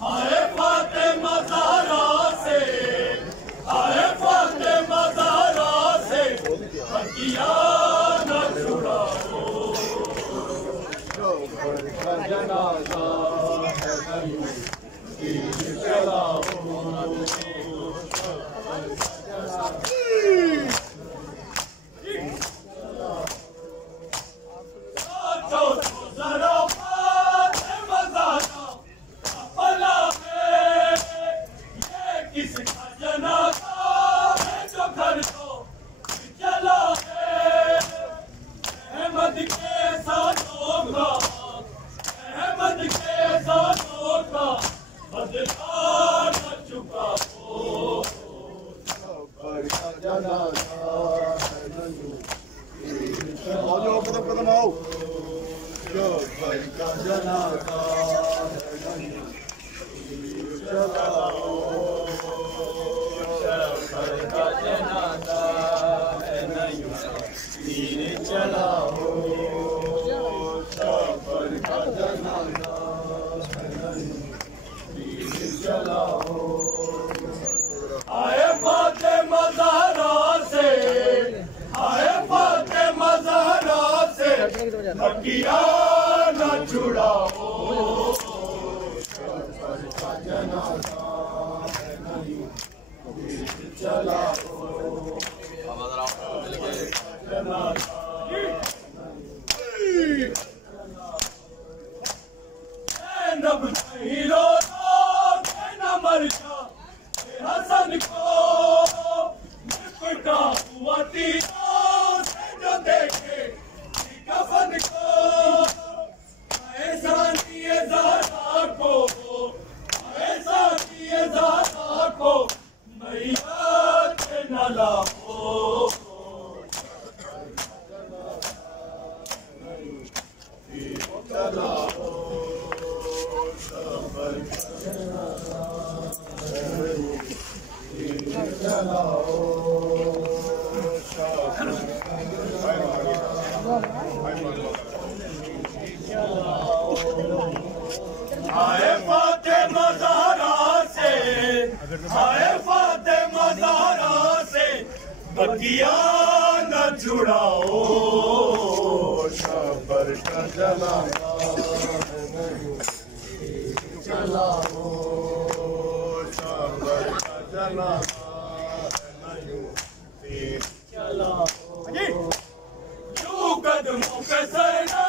हाय फातिमा ज़हरा से, हाय फातिमा ज़हरा से बकिया न छुड़ाओ। जनाज़ा है नहीं चलाओ। हाय फातिमा ज़हरा से, हाय फातिमा ज़हरा से बकिया न छुड़ाओ। हसन को निपटा हुआ तीरों से जो देखे कफन को, ऐसा दिए ज़हरा को, ऐसा दिए ज़हरा को मैयत न लाओ। हाय फातिमा ज़हरा से, हाय फातिमा ज़हरा से बकिया न छुड़ाओ। शबर का जनाज़ा चलाओ, शबर का जनाज़ा चलाओ। कदमों पे सरना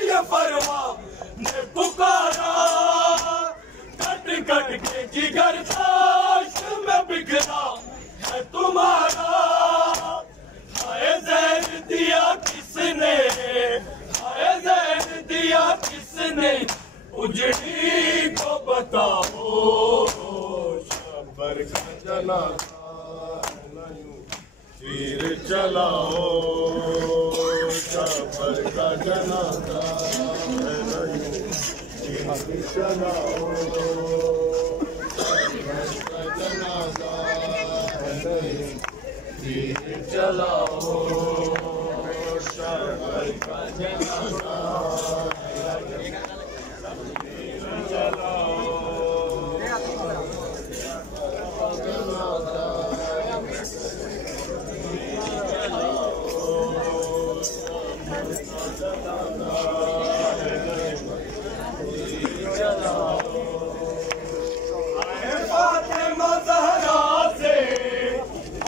ये फरमा ने पुकारा, कट कट के जिगर ताश में बिखरा है तुम्हारा। हाय ज़हर दिया किसने, हाय ज़हर दिया किसने उजड़ी को बताओ। शबर का जनाज़ा तीर चलाओ, शबर का जनाज़ा है नहीं तीर चलाओ। शबर का जनाज़ा है नहीं तीर चलाओ। शबर का जनाज़ा है नहीं तीर चलाओ। हाय फातिमा ज़हरा से,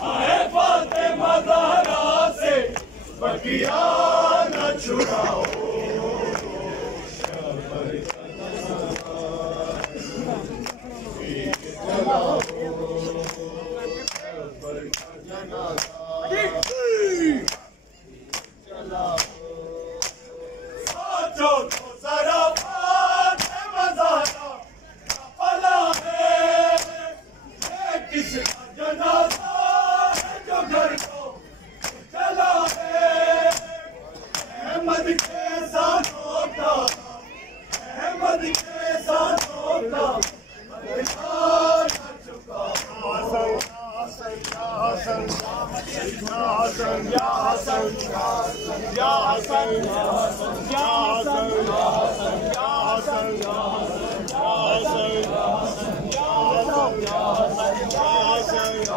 हाय फातिमा ज़हरा से बकिया न छुड़ाओ। सोचो तो ज़रा फातिमा ज़हरा का भला है, किसका जनाज़ा Johnson!